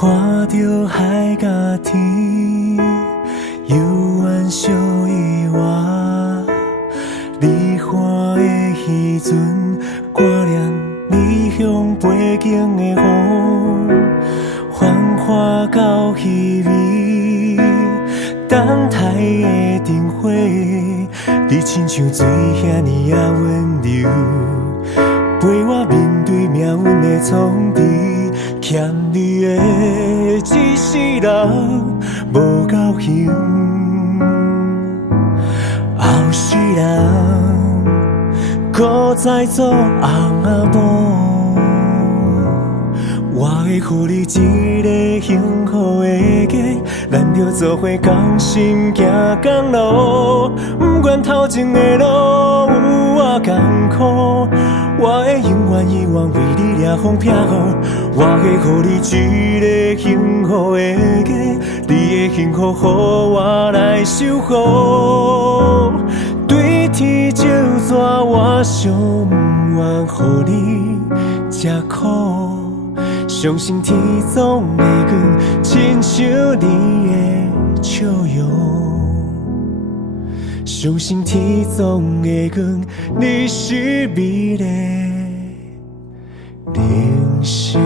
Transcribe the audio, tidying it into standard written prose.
看着海甲天，犹原相依偎。你欢的时阵，挂念你乡背景的风，繁华到稀微。等待的灯火，你亲像水遐尼啊温柔，陪我面对命运的冲击。欠你的一世人无够幸，后世人搁再做翁仔某。我会予你一个幸福的家，咱着做伙同心行公路。不管头前的路有偌艰苦，我会永远遗忘为你掠风撇雨。我会予你一个幸福的家，你的幸福予我来守护。对天照纸，我上不愿予你吃苦。相信天总会光，亲像你的笑容。相信天总会光，你是美丽铃声。